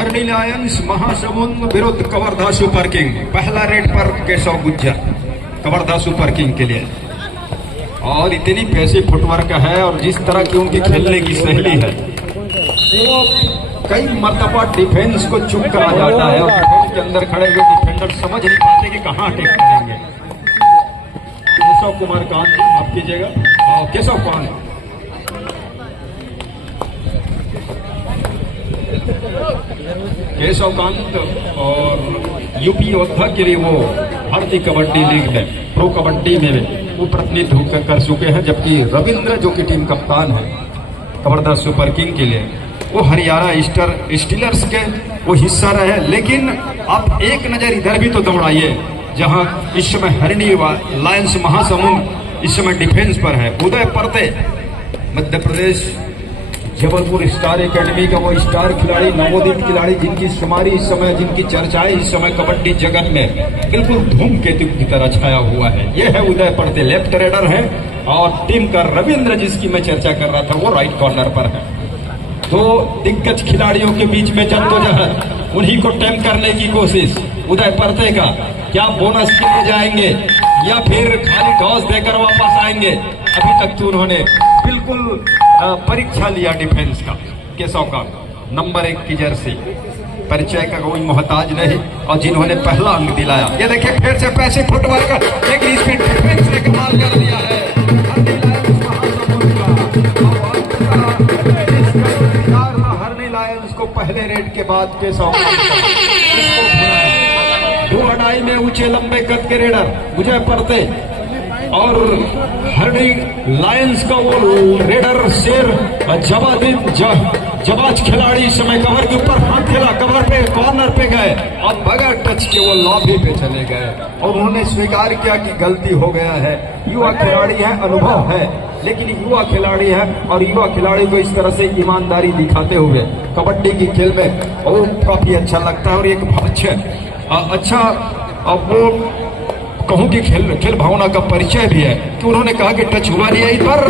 हरणी Lions Mahasamund विरुद्ध Kawardha super king. पहला red पर केशव गुज्जर कवर्धा सुपर किंग के लिए। और इतनी पैसे फुटवर्क है और जिस तरह की उनकी खेलने की शैली है, वो कई मर्तबा डिफेंस को चुप करा जाता है और डिफेंस के अंदर खड़े हुए डिफेंडर समझ नहीं पाते कि कहाँ अटैक करेंगे। केशव कुमार कांत आप कीजिएगा। केशव कांत और यूपी योद्धा के लिए वो भारतीय कबड्डी लीग में प्रो कबड्डी में वो प्रतिनिधित्व कर चुके हैं, जबकि रविंद्र जो कि टीम कप्तान है कवर्धा सुपर किंग के लिए, वो हरियाणा स्टीलर्स के वो हिस्सा रहे। लेकिन आप एक नजर इधर भी तो दौड़ाइए, जहां इस समय हरणी लायंस महासमुंद इस समय डिफेंस पर है। उदय परते मध्य प्रदेश जबलपुर स्टार एकेडमी का वो स्टार खिलाड़ी, नवोदित खिलाड़ी, जिनकी शुमारी इस समय, जिनकी चर्चाएं इस समय कबड्डी जगत में बिल्कुल धूमकेतु की तरह छाया हुआ है। ये है उदय परते, लेफ्ट रेडर है। और टीम का रविंद्र जिसकी मैं चर्चा कर रहा था, वो राइट कॉर्नर पर है। दो दिग्गज खिलाड़ियों के बीच में जद्दोजहद, उन्हीं को टेम करने की कोशिश उदय परते का। क्या बोनस के लिए जाएंगे या फिर खाली टॉस देकर वापस आएंगे? अभी तक तो उन्होंने बिल्कुल परीक्षा लिया डिफेंस का। केशव का नंबर 1 की जर्सी, परिचय का कोई मोहताज नहीं, और जिन्होंने पहला अंक दिलाया। ये देखिए फिर से पैसे फुटवर्क, लेकिन इसमें डिफेंस ने कमाल कर दिया है। हरणी लायंस को पहले रेड के बाद केशव दो अढ़ाई में ऊंचे लंबे कद के रेडर विजय परते और हरणी लायंस का वो रेडर शेर जबाज खिलाड़ी इस समय कवर के ऊपर हाथ खेला, कवर पे कॉर्नर पे गए और बगैर टच के वो लॉबी पे चले गए और उन्होंने स्वीकार किया कि गलती हो गया है। युवा खिलाड़ी है, अनुभव है, लेकिन युवा खिलाड़ी है और युवा खिलाड़ी को इस तरह से ईमानदारी दिखाते हुए कबड्डी की खेल में वो काफी अच्छा लगता है। और एक अच्छा अब वो कहूं कि खेल भावना का परिचय भी है कि उन्होंने कहा कि टच हुआ नहीं है इधर।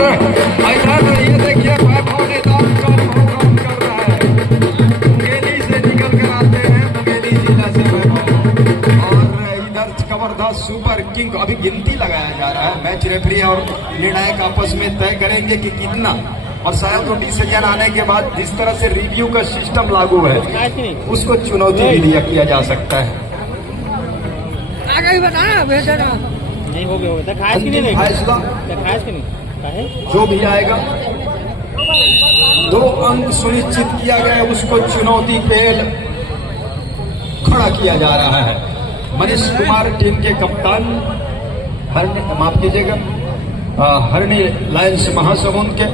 ये देखिए मुंगेली से निकल कर आते हैं, मुंगेली जिला से। और इधर कवर्धा सुपर किंग, अभी गिनती लगाया जा रहा है। मैच रेफरी और निर्णायक आपस में तय करेंगे कि कितना, और शायद वो डिसीजन आने के बाद जिस तरह से रिव्यू का सिस्टम लागू है उसको चुनौती भी दिया किया जा सकता है। फैसला जो भी आएगा, 2 अंक सुनिश्चित किया गया, उसको चुनौती पे खड़ा किया जा रहा है। मनीष कुमार टीम के कप्तान, माफ कीजिएगा, हरणी लायंस महासमुंद के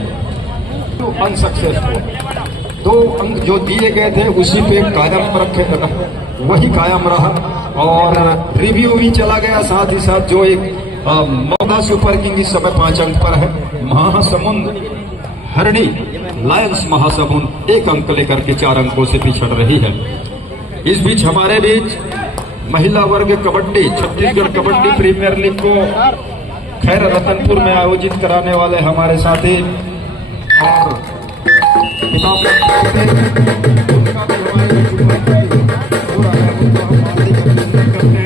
अनसक्सेसफुल 2 अंक जो दिए गए थे उसी पे कायम रखे, वही कायम रहा और रिव्यू भी चला गया। साथ ही साथ जो एक कवर्धा सुपर किंग इस समय 5 अंक पर है, महासमुंद हरणी लायंस महासमुंद 1 अंक लेकर के 4 अंकों से पिछड़ रही है। इस बीच हमारे बीच महिला वर्ग कबड्डी छत्तीसगढ़ कबड्डी प्रीमियर लीग को खैर रतनपुर में आयोजित कराने वाले हमारे साथी और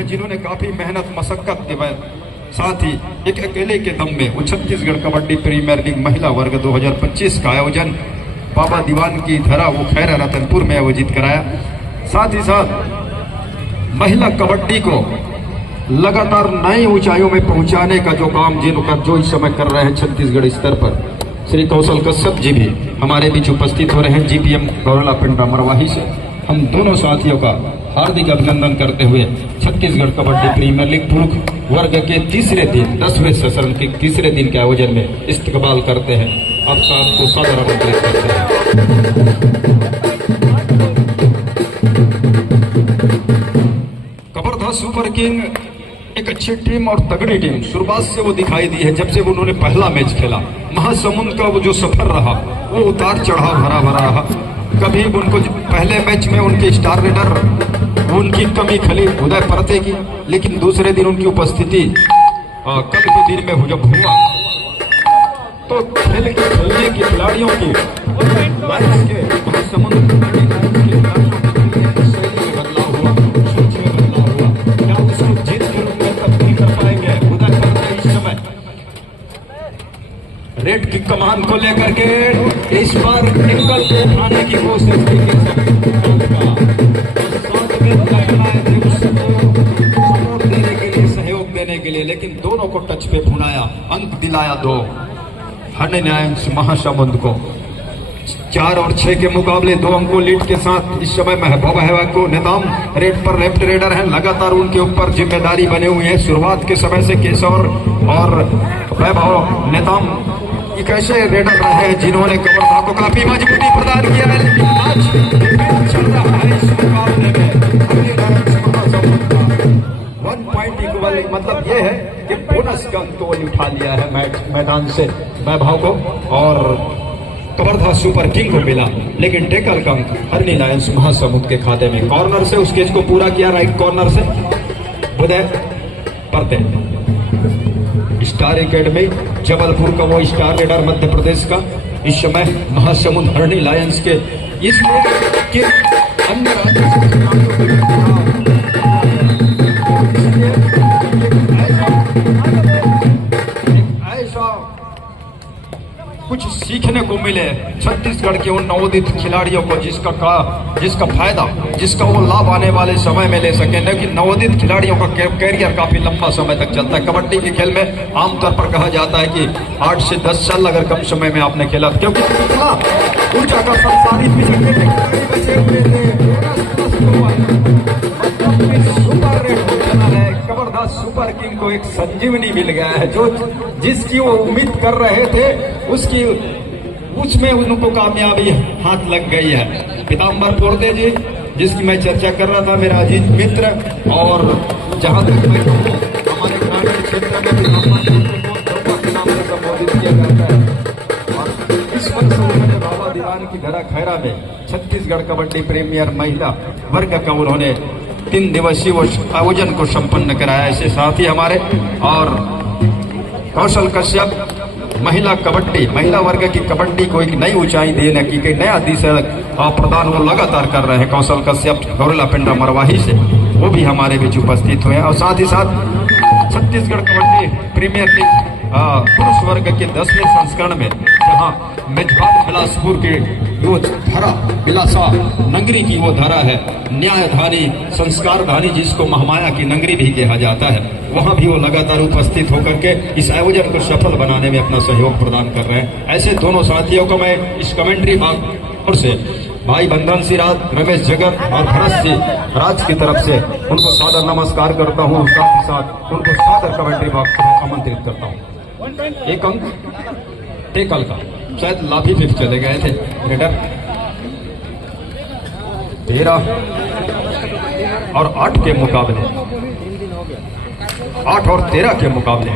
जिन्होंने काफी मेहनत मशक्कत के बाद साथ ही एक अकेले के दम में वो छत्तीसगढ़ कबड्डी प्रीमियर लीग महिला वर्ग 2025 का आयोजन बाबा दीवान की धरा वो खैरा रतनपुर में आयोजित कराया। साथ ही साथ महिला कबड्डी को लगातार नई ऊंचाइयों में पहुंचाने का जो काम जिनका जो इस समय कर रहे हैं छत्तीसगढ़ स्तर पर, श्री कौशल कश्यप जी भी हमारे बीच उपस्थित हो रहे हैं जीपीएम गौरला पिंडा मरवाही से। हम दोनों साथियों का हार्दिक अभिनंदन करते हुए छत्तीसगढ़ कबड्डी प्रीमियर लीग पुरुष वर्ग के तीसरे दिन 10वें सेशन के तीसरे दिन के आयोजन में इस्तकबाल करते हैं। आप सबको सादर आमंत्रित करते हैं। कवर्धा सुपर किंग एक अच्छी टीम और तगड़ी टीम शुरुआत से वो दिखाई दी है। जब से उन्होंने पहला मैच खेला, महासमुंद का वो जो सफर रहा वो उतार चढ़ाव भरा भरा रहा। कभी उनको पहले मैच में उनके स्टार रेडर उनकी कमी खली उदय परते की, लेकिन दूसरे दिन उनकी उपस्थिति कल के दिन में जब हुआ तो खेलने की खिलाड़ियों की महासमुंद लेकर के इस बार टिंकल को उठाने की कोशिश देने के लिए, सहयोग देने के लिए, लेकिन दोनों को टच पे भुनाया, अंक दिलाया 2 हरनीलायंस महासमुंद को। 4 और 6 के मुकाबले 2 अंकों लीड के साथ इस समय महबूब है को नेताम रेड पर लेफ्ट रेडर हैं, लगातार उनके ऊपर जिम्मेदारी बने हुए हैं। शुरुआत के समय से केशवर और वैभव नेताम एक ऐसे रेडर रहे हैं जिन्होंने कवर्धा को काफी मजबूती प्रदान किया है, लेकिन आज चल रहा है इस मुकाबले में 1 पॉइंट इक्वल, मतलब ये है कि बोनस का अंक तो उठा लिया है मैदान से वैभव को और कवर्धा सुपर किंग को मिला, लेकिन टेकल का अंक हरनीलायंस महासमुंद के खाते में। कॉर्नर से उस कैच को पूरा किया, राइट कॉर्नर से उदय परते। स्टार एकेडमी जबलपुर का वो स्टार रेडर मध्य प्रदेश का इस समय महासमुंद हरनीलायंस के इस के अन्य ऐसा कुछ सीखने को मिले छत्तीसगढ़ के उन नवोदित खिलाड़ियों को, जिसका फायदा, जिसका वो लाभ आने वाले समय में ले सके। लेकिन नवोदित खिलाड़ियों का कैरियर काफी लंबा समय तक चलता है। कबड्डी के खेल में आमतौर पर कहा जाता है कि 8 से 10 साल अगर कम समय में आपने खेला, क्योंकि ऊर्जा का संसाधित कवर्धा सुपर किंग को एक संजीवनी मिल गया है, जो जिसकी वो उम्मीद कर रहे थे उसमें उनको कामयाबी हाथ लग गई है। पीताम्बर पोर्ते जी, जिसकी मैं चर्चा कर रहा था, मेरा अजीत मित्र, और जहां तक मैं हमारे ग्रामीण क्षेत्र में के नाम से संबोधित किया जाता है। और इस वर्ष उन्होंने बाबा दीवान की धरा खैरा में छत्तीसगढ़ कबड्डी प्रीमियर महिला वर्ग का उन्होंने 3 दिवसीय आयोजन को संपन्न कराया। इसके साथ ही हमारे और कौशल कश्यप महिला वर्ग की कबड्डी को एक नई ऊंचाई देने की नया दिशा प्रदान वो लगातार कर रहे हैं। कौशल कश्यप गौरेला पिंडा मरवाही से वो भी हमारे बीच उपस्थित हुए हैं। और साथ ही साथ छत्तीसगढ़ कबड्डी प्रीमियर लीग पुरुष वर्ग के 10वें संस्करण में जहां मेजबान बिलासपुर की वो धरा, बिलासा नगरी की वो धरा है, न्यायधानी, संस्कार धानी, जिसको महामाया की नगरी भी कहा जाता है, वहां भी वो लगातार उपस्थित होकर के इस आयोजन को सफल बनाने में अपना सहयोग प्रदान कर रहे हैं। ऐसे दोनों साथियों को मैं इस कमेंट्री भाग और से भाई बंधन सिंह राज, रमेश जगत और भरत सिंह राज की तरफ से उनको सादर नमस्कार करता हूँ। साथ ही साथ उनको सादर कमेंट्री बॉक्स में आमंत्रित करता हूँ। 1 अंक टेकल का, शायद लाभी 5 चले गए थे रेडर। 13 और 8 के मुकाबले, 8 और 13 के मुकाबले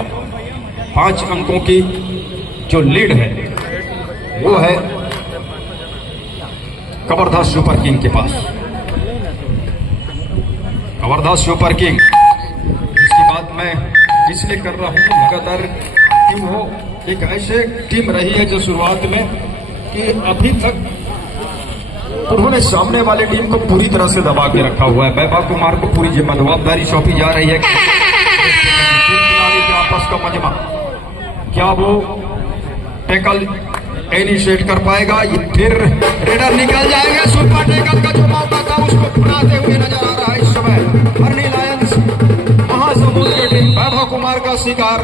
5 अंकों की जो लीड है वो है कवर्धा सुपर किंग के पास। कवर्धा सुपर किंग, जिसकी बात मैं इसलिए कर रहा हूं लगातार कि वो एक ऐसे टीम रही है जो शुरुआत में कि अभी तक उन्होंने सामने वाली टीम को पूरी तरह से दबा के रखा हुआ है। वैभव कुमार को पूरी जिम्मेदारी सौंपी जा रही है। आपस का मजमा, क्या वो टैकल इनिशिएट कर पाएगा? ये फिर रेडर निकल जाएंगे। सुपर टैकल का जो मौका था उसको अपनाते हुए नजर आ रहा है इस समय हरनीलायंस महासमुंद की टीम। वैभव कुमार का शिकार,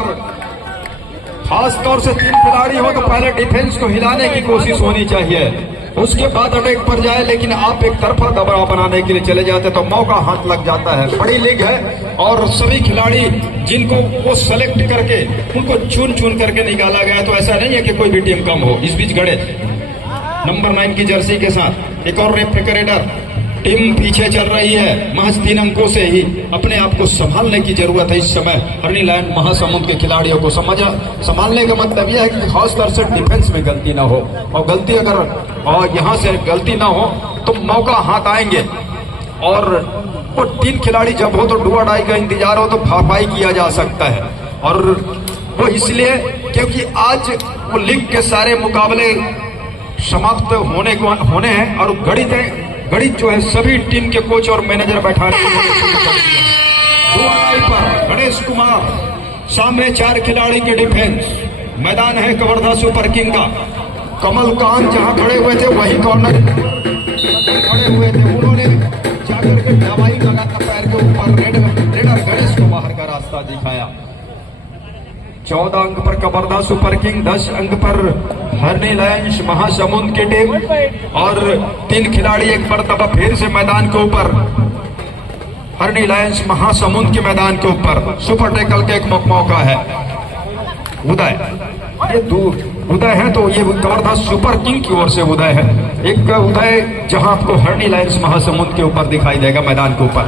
खास तौर से 3 खिलाड़ी हो तो पहले डिफेंस को हिलाने की कोशिश होनी चाहिए, उसके बाद अटैक पर जाए। लेकिन आप एक तरफा दबाव बनाने के लिए चले जाते तो मौका हाथ लग जाता है। बड़ी लीग है और सभी खिलाड़ी जिनको वो सेलेक्ट करके उनको चुन चुन करके निकाला गया, तो ऐसा नहीं है कि कोई भी टीम कम हो। इस बीच गड़े नंबर 9 की जर्सी के साथ एक और रेडर टीम पीछे चल रही है। महज 3 अंकों से ही अपने आप को संभालने की जरूरत है इस समय हरनीलायंस महासमुंद के खिलाड़ियों को। संभालने का मतलब यह है कि खासतौर से डिफेंस में गलती ना हो, और गलती अगर यहाँ से गलती ना हो तो मौका हाथ आएंगे। और वो 3 खिलाड़ी जब हो तो डुआ डाई का इंतजार हो तो भरपाई किया जा सकता है। और वो इसलिए क्योंकि आज वो लीग के सारे मुकाबले समाप्त होने हैं और गणित जो है सभी टीम के कोच और मैनेजर बैठाने पर गणेश कुमार, सामने 4 खिलाड़ी के डिफेंस। मैदान है कवर्धा सुपर किंग का। कमलकांत जहां खड़े हुए थे वही कॉर्नर खड़े हुए थे, उन्होंने जाकर के दवाई लगाकर पैर के ऊपर रेडर गणेश को बाहर का रास्ता दिखाया। 14 अंक पर कबरदा सुपर किंग, 10 अंक पर हरनी लायंस महासमुंद की टीम और 3 खिलाड़ी एक मरतबा फिर से मैदान के ऊपर हरनी लायंस महासमुंद के मैदान के ऊपर सुपर टैकल का एक मौका है। उदय, ये उदय है तो ये कबरदा सुपर किंग की ओर से उदय है। एक उदय जहां आपको हरनी लायंस महासमुंद के ऊपर दिखाई देगा मैदान के ऊपर।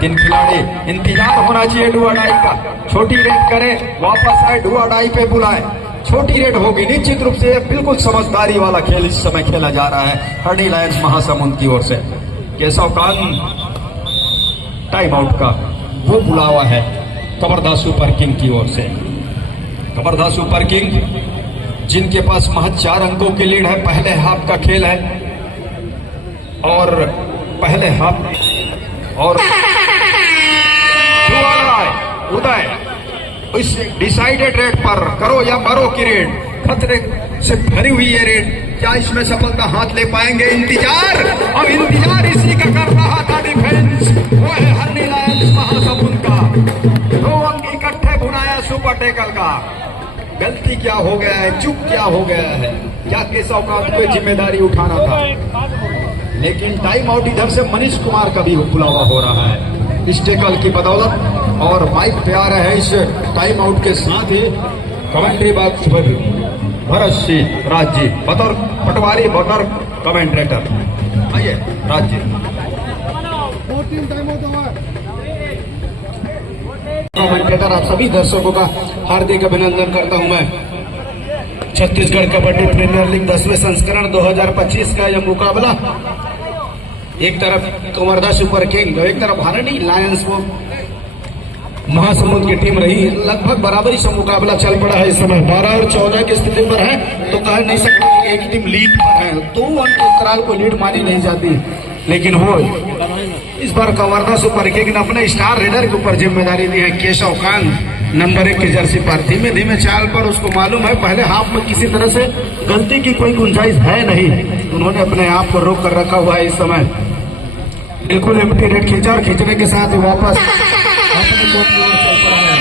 3 खिलाड़ी, इंतजार होना चाहिए डू अडाई का, छोटी रेड करे वापस आए, डू अडाई पे बुलाए, छोटी रेड होगी निश्चित रूप से। बिल्कुल समझदारी वाला खेल इस समय खेला जा रहा है हरनी लायंस महासमुंद की ओर से। केशव कांत टाइम आउट का वो बुलावा है कबरदा सुपर किंग की ओर से। कबरदा सुपर किंग जिनके पास महज 4 अंकों की लीड है, पहले हाफ का खेल है और पहले हाफ और उदय इस डिसाइडेड रेड पर करो या मरो की रेड, खतरे से भरी हुई है रेड, क्या इसमें सफलता हाथ ले पाएंगे? इंतजार, अब इंतजार इसी का कर रहा था डिफेंस, वो है हरनी लायंस महासमुंद का। 2 अंक इकट्ठे बुनाया सुपर टैकल का। गलती क्या हो गया है, चुप क्या हो गया है, क्या केशव कांत को जिम्मेदारी उठाना था? लेकिन टाइम आउट इधर से मनीष कुमार का भी बुलावा हो रहा है इस टैकल की बदौलत और माइक पे आ रहा है इस टाइम आउट के साथ ही कमेंट्री बॉक्स पर भरत सिंह राज जी बतौर पटवारी बतौर कमेंट्रेटर। आइए राज जी। कमेंटेटर आप सभी दर्शकों का हार्दिक अभिनंदन करता हूं मैं। छत्तीसगढ़ कबड्डी प्रीमियर लीग 10वें संस्करण 2025 का यह मुकाबला, एक तरफ कबरदा सुपर किंग, एक तरफ हरनी लायंस महासमुंद की टीम रही। लगभग बराबरी से मुकाबला चल पड़ा है इस समय। 12 और 14 की स्थिति पर है तो कह नहीं सकते कि एक टीम लीड पर है। 2 अंक अंतराल को लीड मानी नहीं जाती, लेकिन वो इस बार कबरदा सुपर किंग ने अपने स्टार रेडर के ऊपर जिम्मेदारी दी है। केशव कांत नंबर 1 की जर्सी पर धीमे धीमे चाल पर, उसको मालूम है पहले हाफ में किसी तरह से गलती की कोई गुंजाइश है नहीं, उन्होंने अपने आप को रोक कर रखा हुआ है इस समय। बिल्कुल एम्प्टी रेड खींचा और खींचने के साथ ही वापस अपने कोर्ट की ओर चल पड़ा है।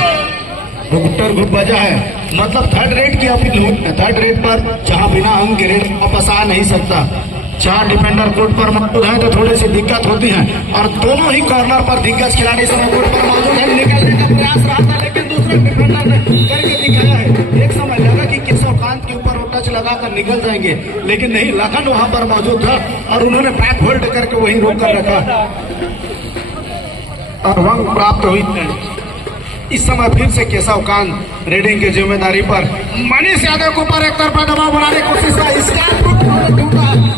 गुट्टर गुट बजा है, मतलब थर्ड रेड की अपील हुई है। थर्ड रेड पर जहां बिना अंक के रेड वापस आ नहीं सकता। 4 डिफेंडर कोर्ट पर मौजूद है तो थोड़ी सी दिक्कत होती है और दोनों ही कॉर्नर पर दिग्गज खिलाड़ी समय कोर्ट पर मौजूद है। निकलने का प्रयास रहा था लेकिन दूसरे डिफेंडर ने करके दिखाया है। एक समय लगा कि केशव कांत के ऊपर वो टच लगाकर निकल जाएंगे, लेकिन नहीं, लखन वहां पर मौजूद था और उन्होंने बैक होल्ड करके वहीं रोक कर रखा और रंग प्राप्त हुई। इस समय फिर से केशव कांत रेडिंग की जिम्मेदारी पर। मनीष यादव के ऊपर एक तरफा दबाव बनाने की कोशिश का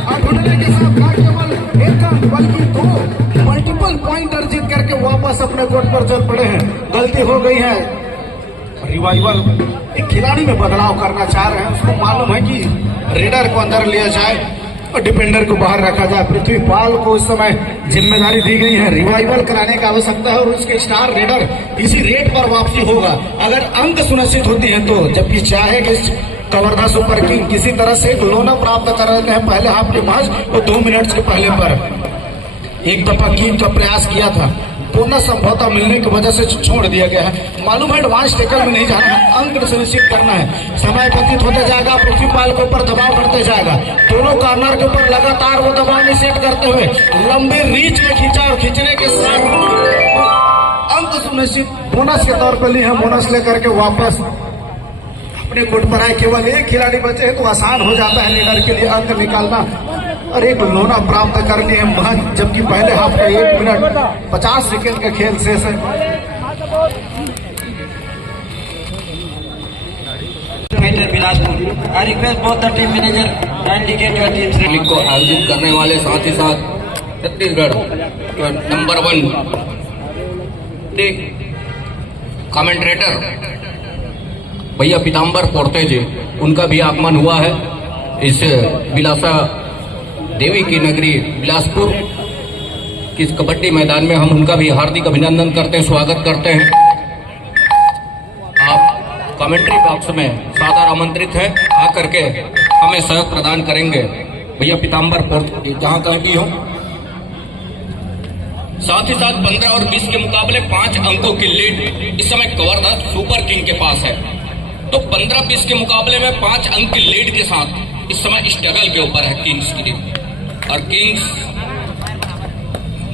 और ढूंढने के साथ केवल एक बल्कि 2 मल्टीपल पॉइंट अर्जित करके वापस अपने कोर्ट पर चल पड़े हैं। गलती हो गई है, रिवाइवल एक खिलाड़ी में बदलाव करना चाह रहे हैं। उसको मालूम है कि रेडर को अंदर लिया जाए और डिफेंडर को बाहर रखा जाए। पृथ्वीपाल को इस समय जिम्मेदारी दी गई है, रिवाइवल कराने की आवश्यकता है और उसके स्टार रेडर इसी रेट पर वापसी होगा अगर अंक सुनिश्चित होती है तो। जबकि चाहे कि कबरदा सुपर किंग किसी तरह से एक लोना प्राप्त कर रहे हैं पहले हाफ के महज और 2 मिनट के पहले पर एक दफा कीन का प्रयास किया था, बोनस संभवतः मिलने की वजह से छोड़ दिया गया है। मालूम है एडवांस टैकल में नहीं जाना है, अंक सुनिश्चित करना है। समय व्यतीत होते जाएगा, पृथ्वीपाल के ऊपर दबाव बढ़ते जाएगा। दोनों कॉर्नर के ऊपर लगातार वो दबाव में सेट करते हुए लंबी रीच में खींचा और खींचने के साथ अंक सुनिश्चित बोनस के तौर पर लिए हैं। बोनस लेकर के वापस अपने कोर्ट पर आए। केवल एक खिलाड़ी बचे हैं तो आसान हो जाता है लीडर के लिए अंक निकालना और एक लोना प्राप्त करनी है महज, जबकि पहले हाफ का 1 मिनट 50 सेकंड का खेल शेष है। Bilaspur, I request both the team manager kindly get your teams ready. को आयोजित करने वाले साथ ही साथ छत्तीसगढ़ नंबर 1 कमेंट्रेटर भैया पीताम्बर पोर्ते जी, उनका भी आगमन हुआ है इस बिलासा देवी की नगरी बिलासपुर की इस कबड्डी मैदान में। हम उनका भी हार्दिक अभिनंदन करते हैं, स्वागत करते हैं। आप कमेंट्री बॉक्स में सादर आमंत्रित हैं आकर के हमें सहयोग प्रदान करेंगे भैया पीताम्बर पोर्ते जहां कहीं भी हो। साथ ही साथ 15 और 20 के मुकाबले 5 अंकों की लीड इस समय कवर्धा सुपर किंग के पास है। तो 15-20 के मुकाबले में 5 अंक की लीड के साथ इस समय स्ट्रगल के ऊपर है किंग्स की टीम। और किंग्स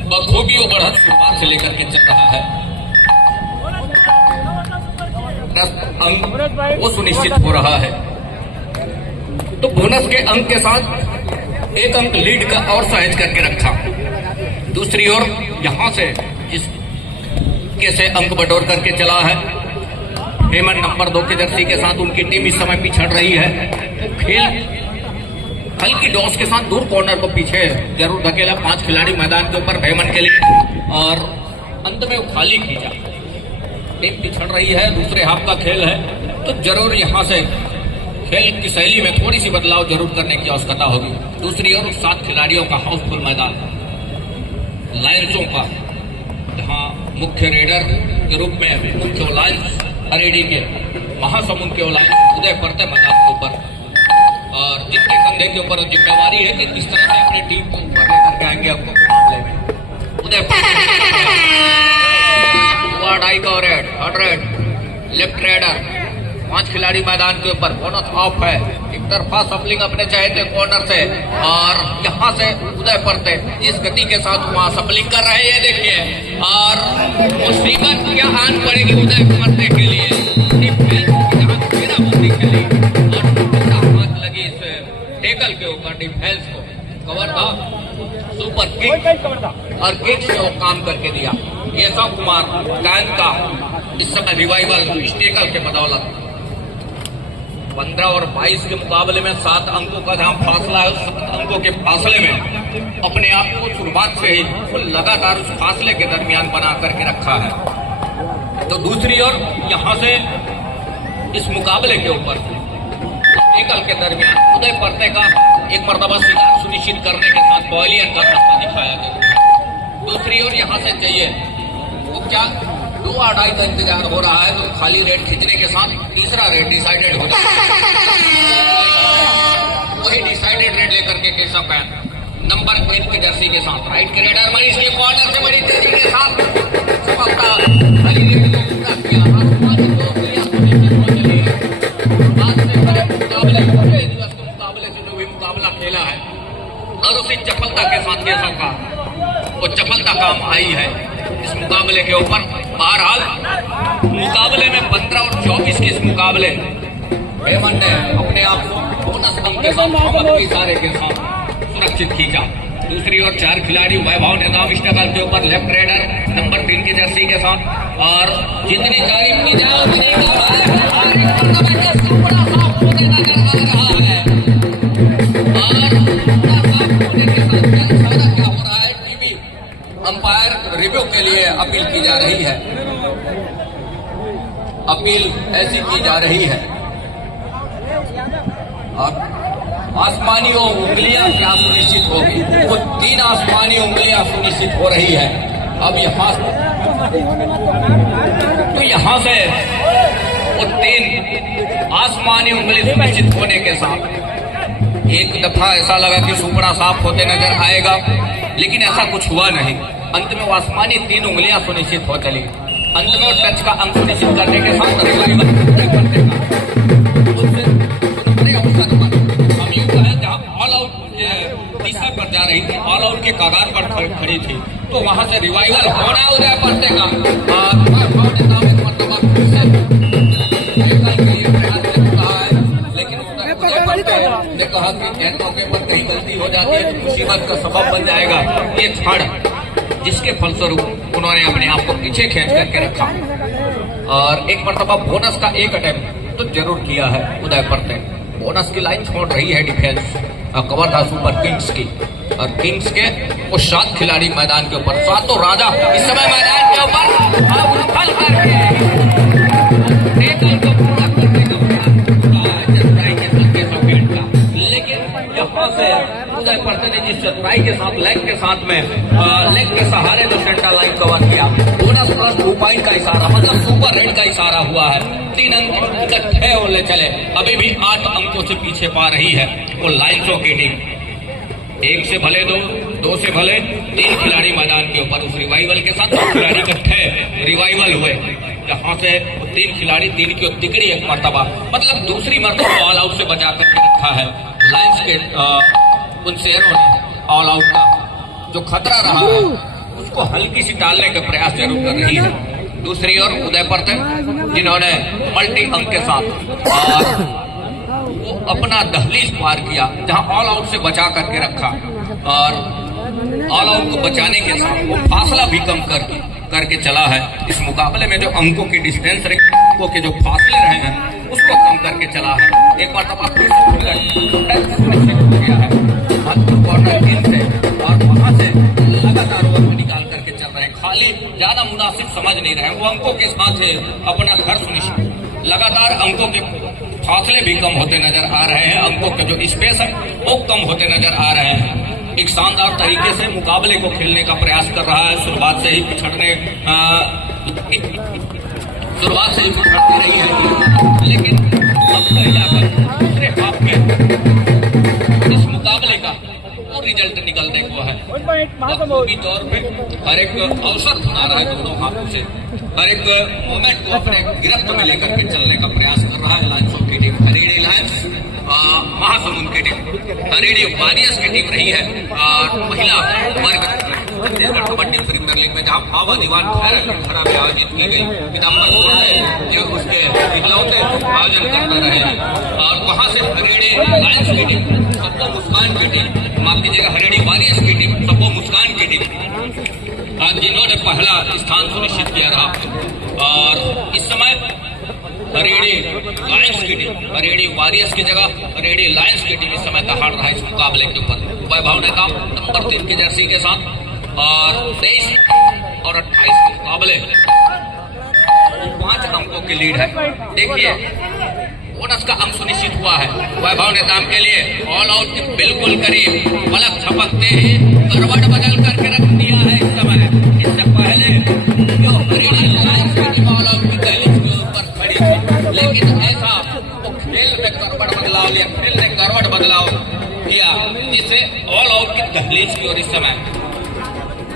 बखूबी और बढ़त शुरुआत से लेकर के चल रहा है। 10 अंक वो सुनिश्चित हो रहा है। तो बोनस के अंक के साथ 1 अंक लीड का और सहज करके रखा। दूसरी ओर यहां से जिस कैसे अंक बटोर करके चला है हेमन नंबर 2 की जर्सी के साथ उनकी टीम इस समय पिछड़ रही है। खेल हल्की डॉस के साथ दूर कॉर्नर को पीछे जरूर धकेला 5 खिलाड़ी मैदान के ऊपर हेमन के लिए और अंत में वो खाली खींचा। टीम पिछड़ रही है, दूसरे हाफ का खेल है तो जरूर यहां से खेल की शैली में थोड़ी सी बदलाव जरूर करने की आवश्यकता होगी। दूसरी ओर 7 खिलाड़ियों का हाउसफुल मैदान लायंसों का, जहां मुख्य रेडर के रूप में मुख्य लायंस हरेडी के महासमुंद के लायंस उदय करते मैदान के ऊपर और जिनके कंधे के ऊपर जिम्मेवारी है कि किस तरह से अपनी टीम को ऊपर लेकर के आएंगे आपको मुकाबले में। उदय लेफ्ट रेडर 5 खिलाड़ी मैदान के ऊपर बोनस ऑफ है। एक तरफा सफलिंग अपने चाहते कॉर्नर से और यहाँ से उदय पड़ते इस गति के साथ वहां सफलिंग कर रहे हैं देखिए और मुसीबत क्या आन पड़ेगी उदय पड़ते के लिए हाथ लगी इस टेकल के ऊपर डिफेंस को कवर था सुपर किंग और किक से वो काम करके दिया। केशव कुमार कैन का इस समय रिवाइवल टेकल के बदौलत 15 और 22 के मुकाबले में 7 अंकों का जहां फासला है, उस 7 अंकों के फासले में अपने आप को शुरुआत से ही वो लगातार उस फासले के दरमियान बना करके रखा है। तो दूसरी ओर यहां से इस मुकाबले के ऊपर एकल के दरमियान उदय पड़ते का एक मर्तबा शिकार सुनिश्चित करने के साथ बॉलियन का रास्ता दिखाया गया। दूसरी ओर यहां से चाहिए वो क्या 2-2.5 का इंतजार हो रहा है तो खाली रेड खींचने के साथ तीसरा रेड डिसाइडेड हो जाता है। वही डिसाइडेड रेड लेकर के केशव कैन नंबर 3 की जर्सी के साथ राइट के रेडर मनीष के कॉर्नर से बड़ी तेजी के साथ सफलता खाली रेड को पूरा किया। मुकाबले से जो भी मुकाबला खेला है और उसी चपलता के साथ केशव का वो चपलता काम आई है इस मुकाबले के ऊपर। बहरहाल मुकाबले में 15 और 24 के इस मुकाबले हेमन ने अपने आप को बोनस अंक के साथ इशारे के साथ सुरक्षित खींचा। दूसरी ओर 4 खिलाड़ी वैभव निजाम स्ट्रगल के ऊपर लेफ्ट रेडर नंबर 3 की जर्सी के साथ और जितनी तारीफ की जाए उतनी अंपायर रिव्यू के लिए अपील की जा रही है। अपील ऐसी की जा रही है और आसमानी उंगलियां क्या सुनिश्चित होगी वो 3 आसमानी उंगलियां सुनिश्चित हो रही है। अब यहां से वो 3 आसमानी उंगली सुनिश्चित होने के साथ एक दफा ऐसा लगा कि सुपड़ा साफ होते नजर आएगा लेकिन ऐसा कुछ हुआ नहीं। अंत में वो आसमानी 3 उंगलियां सुनिश्चित हो चली। अंत में वो टच का अंक सुनिश्चित करने के साथ हम यूं कहें जहां ऑल आउट तीसरे पर जा रही थी, ऑल आउट के कगार पर खड़ी थी तो वहां से रिवाइवल होना उदय पड़ते का ने कहा कि एंड मौके पर कहीं गलती हो जाती है तो मुसीबत का सबब बन जाएगा ये क्षण जिसके फलस्वरूप उन्होंने अपने आप को पीछे खींच करके रखा और एक मरतबा बोनस का एक अटेम्प्ट तो जरूर किया है उदय पड़ते। बोनस की लाइन छोड़ रही है डिफेंस कवर्धा सुपर किंग्स की और किंग्स के वो 7 खिलाड़ी मैदान के ऊपर 7 राजा इस समय मैदान के ऊपर लेकिन यहाँ से उदय परते ने जिस चतुराई के साथ लेग के साथ में लेग के सहारे जो सेंटर लाइन कवर किया, बोनस प्लस 2 पॉइंट का इशारा, मतलब सुपर रेड का इशारा हुआ है। 3 अंक इकट्ठे होने चले, अभी भी 8 अंकों से पीछे पा रही है वो लाइन्स की टीम। 1 से भले 2 से भले 3 खिलाड़ी मैदान के ऊपर, उस रिवाइवल के साथ 2 खिलाड़ी इकट्ठे रिवाइवल हुए, जहां से 3 खिलाड़ी 3 की तिकड़ी एक मरतबा, मतलब दूसरी मरतबा ऑल आउट से बचा करके रखा है लायंस के उन शेयरों ने। ऑल आउट का जो खतरा रहा है उसको हल्की सी टालने का प्रयास जरूर कर रही है। दूसरी ओर उदय परते जिन्होंने मल्टी अंक के साथ और वो अपना दहलीज पार किया, जहां ऑल आउट से बचा करके रखा और ऑल आउट को बचाने के साथ वो फासला भी कम करके चला है। इस मुकाबले में जो अंकों की डिस्टेंस रही, अंकों के जो फासले रहे हैं उसको कम करके चला है। एक बार तब फिर हो गया है कॉर्नर इन से, और वहां से लगातार ओवर निकाल करके चल रहे हैं, खाली ज्यादा मुनासिब समझ नहीं रहे, वो अंकों के साथ अपना घर सुनिश्चित, लगातार अंकों के फासले भी कम होते नजर आ रहे हैं, अंकों के जो स्पेस है वो कम होते नजर आ रहे हैं। एक शानदार तरीके से मुकाबले को खेलने का प्रयास कर रहा है, शुरुआत से ही पिछड़ती रही है, लेकिन अब कहीं जाकर दूसरे हाफ में इस मुकाबले का वो रिजल्ट निकलने को है। बखूबी तौर पे हर एक अवसर बना रहा है दोनों हाथों से, हर एक मोमेंट को अपने गिरफ्त में लेकर के चलने का प्रयास कर रहा है लायंस की टीम। हरियाणा लायंस महासमुंद की टीम, हरियाणा वॉरियर्स की टीम रही है महिला वर्ग छत्तीसगढ़ कबड्डी प्रीमियर लीग में, जहां भावा दीवान खैरा में आयोजित की गई। पीताम्बर जो उसके इकलौते आयोजन करते रहे हैं, और वहां से हरियाणा लायंस की टीम, सबको मुस्कान की टीम, माफ कीजिएगा हरियाणा वॉरियर्स की टीम, सबको मुस्कान की टीम, जिन्होंने पहला स्थान सुनिश्चित किया रहा। और इस समय हरियाणा लायंस की टीम, हरियाणा वॉरियर्स की जगह हरियाणा लायंस की टीम इस समय दहाड़ रहा है इस मुकाबले के ऊपर। वैभव नेता नंबर 3 की जर्सी के साथ, और 23 और 28 के मुकाबले 5 अंकों की लीड है। देखिए बोनस का अंक सुनिश्चित हुआ है वैभव नेताम के लिए, ऑल आउट के बिल्कुल करीब, पलक झपकते ही करवट बदल करके रख दिया है इस समय। इससे पहले जो हरियाणा लायंस की टीम ऑल आउट की दहलीज के ऊपर खड़ी थी, लेकिन ऐसा तो खेल में करवट बदलाव लिया, खेल ने करवट बदलाव किया, जिससे ऑल आउट की दहलीज की ओर इस समय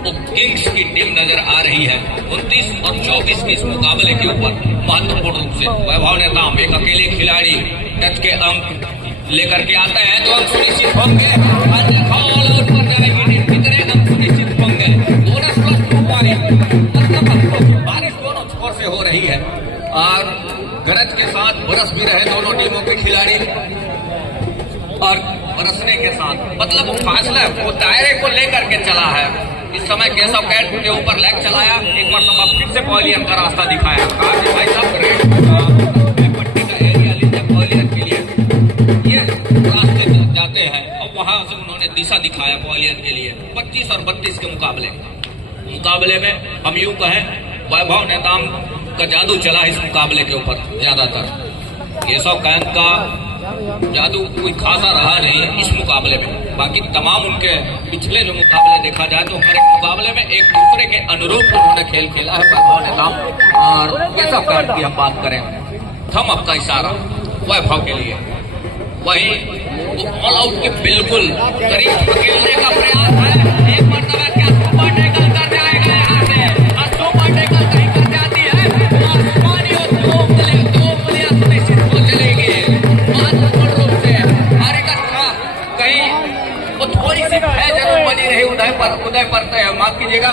वो किंग्स की टीम नजर आ रही है। 29 और 24 के इस मुकाबले के ऊपर महत्वपूर्ण रूप से वैभव नेताम एक अकेले खिलाड़ी टच के अंक लेकर के आते हैं, तो अंक सुनिश्चित होंगे। ऑल आउट पर जाएगी टीम, कितने अंक सुनिश्चित होंगे? बोनस प्लस 2 पॉइंट, मतलब बारिश दोनों छोर से हो रही है, और गरज के साथ बरस भी रहे दोनों टीमों के खिलाड़ी, और बरसने के साथ मतलब वो फासला वो दायरे को लेकर के चला है। इस समय केशव कैट के ऊपर लेग चलाया, एक मरतबा फिर से पॉलियन का रास्ता दिखाया, कहा कि भाई साहब रेड पट्टी का एरिया लीजिए पॉलियन के लिए, ये रास्ते जाते हैं, और वहां से उन्होंने दिशा दिखाया पॉलियन के लिए। 25 और 32 के मुकाबले में हम यूं कहें वैभव नेताम का जादू चला इस मुकाबले के ऊपर ज्यादातर। केशव कैट का जादू कोई खासा रहा नहीं इस मुकाबले में, बाकी तमाम उनके पिछले जो मुकाबले देखा जाए तो हर एक मुकाबले में एक दूसरे के अनुरूप उन्होंने खेल खेला है वैभव नेताम। और केशव कैट की हम बात करें, थम अप का इशारा वैभव के लिए, वही वो ऑल आउट के बिल्कुल करीब खेलने का प्रयास है। एक मरतबा क्या सुपर टैकल कर जाएगा यहाँ से, और सुपर टैकल कहीं कर जाती है, और पानी और दो प्लेयर सुनिश्चित हो चलेगी महत्वपूर्ण रूप से। और एक अच्छा कहीं वो थोड़ी सी है जरूर बनी रही उदय परते, माफ कीजिएगा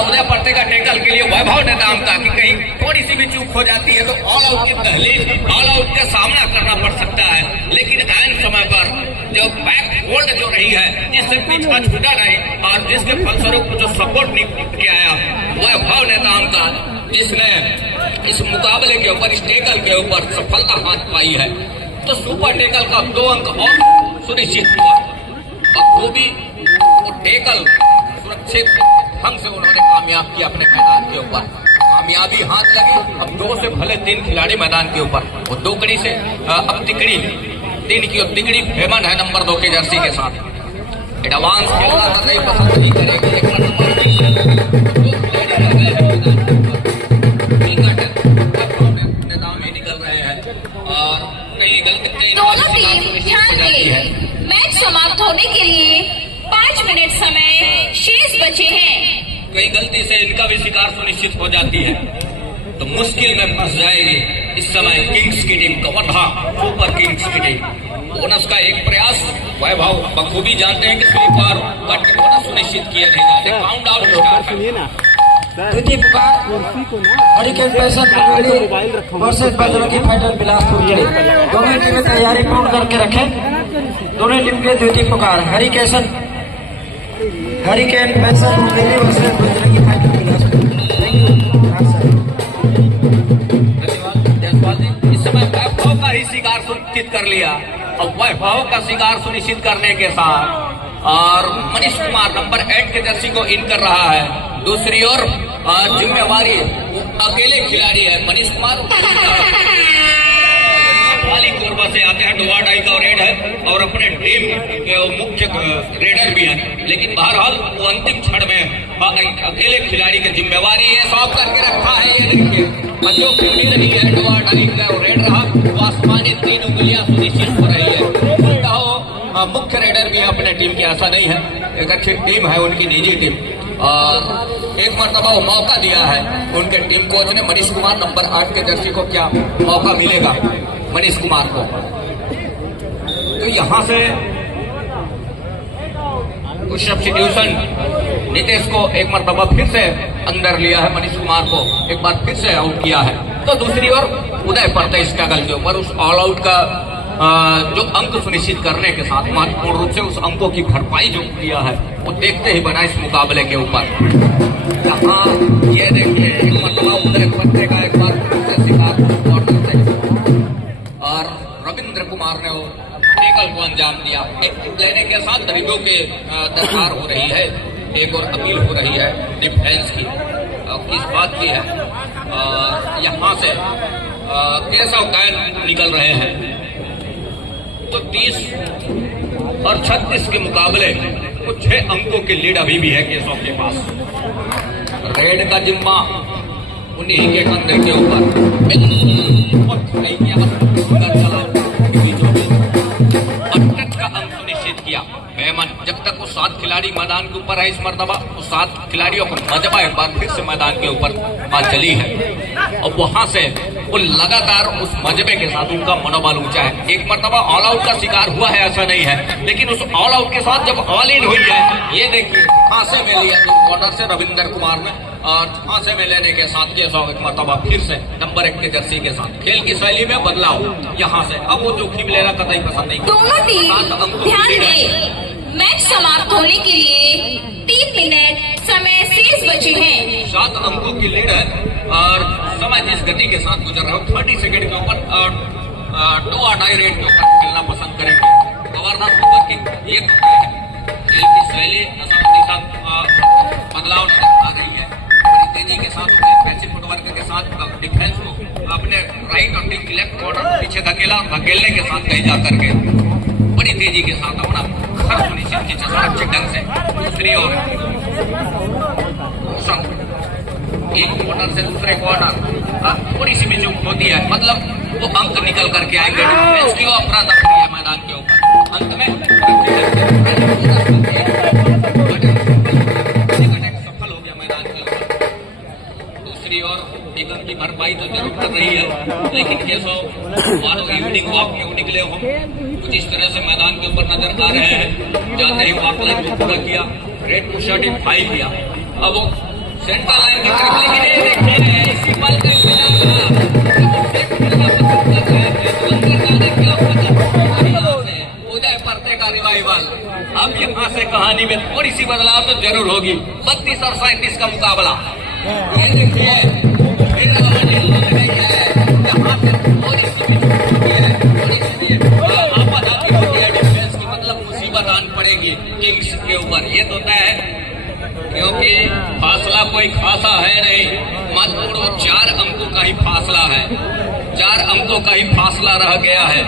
उदय परते का टैकल के लिए वैभव नेताम का, कि कहीं थोड़ी सी भी चूक हो जाती है तो ऑल आउट की दहलीज, ऑल आउट का सामना करना पड़ सकता है। लेकिन ऐन समय पर जो बैक होल्ड जो रही है, जिससे पीछा छूटा नहीं, और जिसके फलस्वरूप जो सपोर्ट निकल के आया वैभव नेताम का, जिसने इस मुकाबले के ऊपर, इस टेकल के ऊपर सफलता हाथ पाई है, तो सुपर टेकल का 2 अंक और सुनिश्चित हुआ, और वो भी वो टेकल सुरक्षित ढंग से उन्होंने कामयाब किया अपने मैदान के ऊपर, कामयाबी हाथ लगी। अब 2 से भले 3 खिलाड़ी मैदान के ऊपर, वो 2 कड़ी से अब तिकड़ी 3 की तिकड़ी हेमन है नंबर 2 के जर्सी के साथ, एडवांस खेलना तो नहीं पसंद नहीं करेंगे। एक बार में निकल रहे हैं और कई गलती दोनों टीम ध्यान दें, मैच समाप्त होने के लिए 5 मिनट समय शेष बचे हैं। कई गलती से इनका भी शिकार सुनिश्चित हो जाती है तो मुश्किल में फंस जाएगी। इस समय किंग्स की टीम, कवर्धा सुपर किंग्स की टीम। बोनस का एक प्रयास, वैभव बखूबी जानते हैं कि स्वीपर बट बोनस सुनिश्चित किए नहीं जाते। Count down start. द्वितीय पुकार हरिकेन पैंसठ वर्सेस बजरंगी फाइटर बिलासपुर। दोनों टीमें तैयारी पूर्ण करके रखें। दोनों टीम के द्वितीय पुकार हरिकेन पैंसठ वर्सेस बजरंगी फाइटर बिलासपुर। इस समय वैभव का ही शिकार सुनिश्चित कर लिया और वैभव का शिकार सुनिश्चित करने के साथ और मनीष कुमार नंबर 8 के जर्सी को इन कर रहा है। दूसरी ओर जिम्मेवारी अकेले खिलाड़ी है मनीष कुमार। वाली कोरबा से आते हैं, डोवा डाई का रेड है और अपने टीम के मुख्य रेडर भी है, लेकिन बहरहाल वो अंतिम क्षण में अकेले खिलाड़ी की जिम्मेवारी है। सॉफ करके रखा है, ये देखिए बच्चों की मिल रही है। डोवा डाई का रेड रहा, वो आसमानी 3 उंगलियां सुनिश्चित हो रही है। मुख्य रेडर भी है अपने टीम की, ऐसा नहीं है, एक अच्छी टीम है उनकी निजी टीम। और एक मरतबा वो मौका दिया है उनके टीम कोच ने मनीष कुमार नंबर 8 के जर्सी को। क्या मौका मिलेगा मनीष कुमार को? तो यहां से सब्स्टिट्यूशन नीतीश को एक मरतबा फिर से अंदर लिया है, मनीष कुमार को एक बार फिर से आउट किया है। तो दूसरी ओर उदय पड़ते स्ट्रगल के ऊपर उस ऑल आउट का जो अंक सुनिश्चित करने के साथ महत्वपूर्ण रूप से उस अंकों की भरपाई जो किया है वो देखते ही बना इस मुकाबले के ऊपर। यहाँ ये देखिए एक मरतबा उदय पत्ते का एक बार फिर से शिकार कॉर्नर से और रविंद्र कुमार ने वो टेकल को अंजाम दिया। एक लेने के साथ दरिद्रों के दरकार हो रही है, एक और अपील हो रही है डिफेंस की। किस बात की है? यहाँ से केशव कैन निकल रहे हैं। तो 30 और 36 के मुकाबले कुछ 6 अंकों की लीड अभी भी है केशव के पास। रेड का जिम्मा उन्हीं के कंधे के ऊपर का अंक सुनिश्चित किया। मेमन जब तक वो 7 खिलाड़ी मैदान के ऊपर है, इस मरतबा वो 7 खिलाड़ियों का मजबा एक बार फिर से मैदान के ऊपर बात चली है और वहां से वो लगातार उस मजबे के साथ उनका मनोबल ऊंचा है। एक मरतबा ऑल आउट का शिकार हुआ है ऐसा नहीं है, लेकिन उस ऑल आउट के साथ जब ऑल इन हुई है, ये देखिए फांसे में लिया कॉर्नर से रविंद्र कुमार ने और फांसे में लेने के साथ केशव एक मरतबा फिर से नंबर 1 के जर्सी के साथ खेल की शैली में बदलाव। यहाँ से अब वो जोखिम लेना कतई पसंद नहीं। दोनों टीम ध्यान दें, मैच समाप्त होने के लिए 3 मिनट समय शेष बचे हैं। 7 अंकों की लीड है और समय जिस गति के साथ गुजर रहा है 30 सेकंड के ऊपर डो और डाई रेट के ऊपर खेलना पसंद करेंगे। कवर्धा सुपर किंग ये खेल की शैली के साथ बदलाव नजर आ रही है। बड़ी तेजी के साथ पैसिव फुटवर्क के साथ डिफेंस को अपने राइट और टीम की लेफ्ट कॉर्नर पीछे धकेलने के साथ कहीं जाकर के बड़ी तेजी के साथ अपना घर सुनिश्चित की सुरक्षित ढंग से। दूसरी ओर एक कॉर्नर से दूसरे कॉर्नर थोड़ी सी भी चूक होती है, मतलब वो अंक निकल करके आएंगे। अपना दफ्तर है मैदान के ऊपर अंत में सफल हो गया मैदान के ऊपर। दूसरी ओर एक अंक की भरपाई तो जरूर कर रही है, लेकिन केशव मानो इवनिंग वॉक में निकले हो कुछ इस तरह से मैदान के ऊपर नजर आ रहे हैं। जाते ही वॉक लाइन को पूरा किया, रेड को सर्टिफाई किया। अब वो सेंटर लाइन की तरफ, लेकिन इसी पल उदय परते का रिवाइवल। अब यहाँ से कहानी में थोड़ी सी बदलाव तो जरूर होगी। 32 और 37 का मुकाबला। ये देखिए डिफेंस की मतलब मुसीबत आन पड़ेगी किंग्स के ऊपर, ये तो तय है, क्योंकि फासला कोई खासा है नहीं, मात्र 4 अंकों का ही फासला है। 4 अंकों का ही फासला रह गया है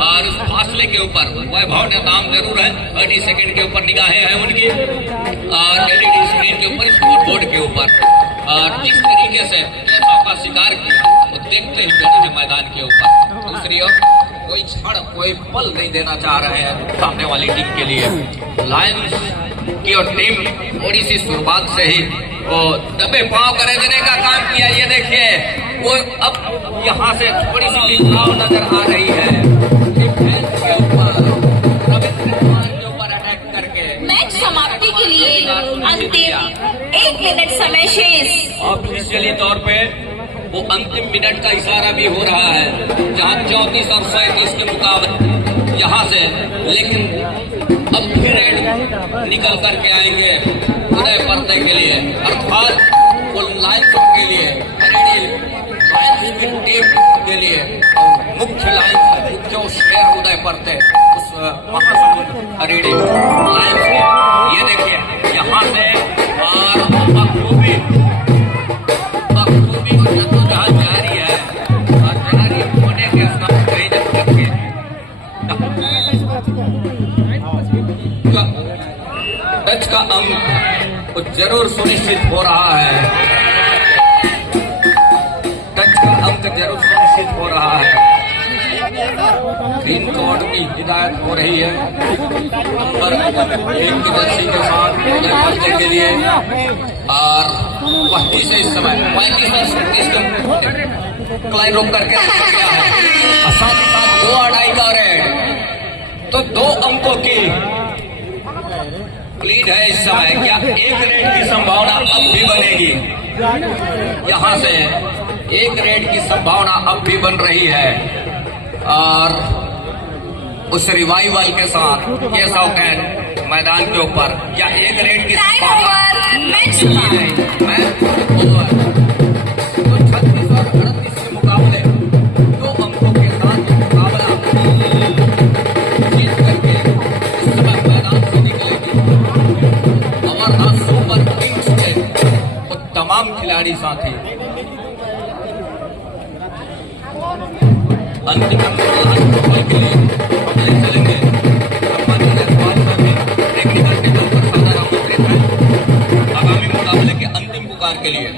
और उस फासले के ऊपर वैभव ने नाम जरूर है, 30 सेकंड के ऊपर निगाहें हैं उनकी, और LED स्क्रीन के ऊपर, स्कोर बोर्ड के ऊपर, और जिस तरीके से केशव का शिकार किया वो देखते ही बैठे हैं मैदान के ऊपर। दूसरी ओर कोई क्षण कोई पल नहीं देना चाह रहे हैं सामने वाली टीम के लिए। लायंस की और टीम थोड़ी सी शुरुआत से ही वो दबे पांव करे देने का काम किया। ये देखिए वो अब यहाँ से थोड़ी सी बिखराव नजर आ रही है डिफेंस के ऊपर, रविंद्र के ऊपर अटैक करके। मैच समाप्ति के लिए अंतिम 1 मिनट समय शेष। ऑफिशियली तौर पे वो अंतिम मिनट का इशारा भी हो रहा है, जहां 34 और 37 के मुकाबले यहाँ से, लेकिन अब भी रेड निकल करके आएंगे उदय परते के लिए, अर्थात वो लाइन्स के लिए, लाइन्स की टीम के लिए मुख्य लाइन जो शेर उदय परते उस महासमुंद हरिणी लाइन्स के। ये देखिए यहाँ से और बखूबी और जद्दोजहद जारी है, और जारी होने के साथ कहीं न कहीं टच का अंक तो जरूर सुनिश्चित हो रहा है, टच का अंक जरूर सुनिश्चित हो रहा है। ग्रीन कार्ड की हिदायत हो रही है नंबर 1 की जर्सी के साथ बचने के लिए, और 35 से इस समय 35 और 37 का लाइन रोक करके गया है, और साथ ही साथ 2 अढ़ाई का रेड, तो 2 अंकों की लीड है इस समय। क्या 1 रेड की संभावना अब भी बनेगी? यहाँ से 1 रेड की संभावना अब भी बन रही है, और उस रिवाइवल के साथ ये सौकैन मैदान के ऊपर, क्या 1 रेड की संभावना तो 36 और 38 के मुकाबले 2 अंकों के साथ मुकाबला जीत करके इस समय मैदान से निकलेगी। अमरनाथ सुपर किंग्स के वो तमाम खिलाड़ी साथी अंतिम के लिए चलेंगे। टेक्निकल टीम पर आगामी मुकाबले के अंतिम पुकार के लिए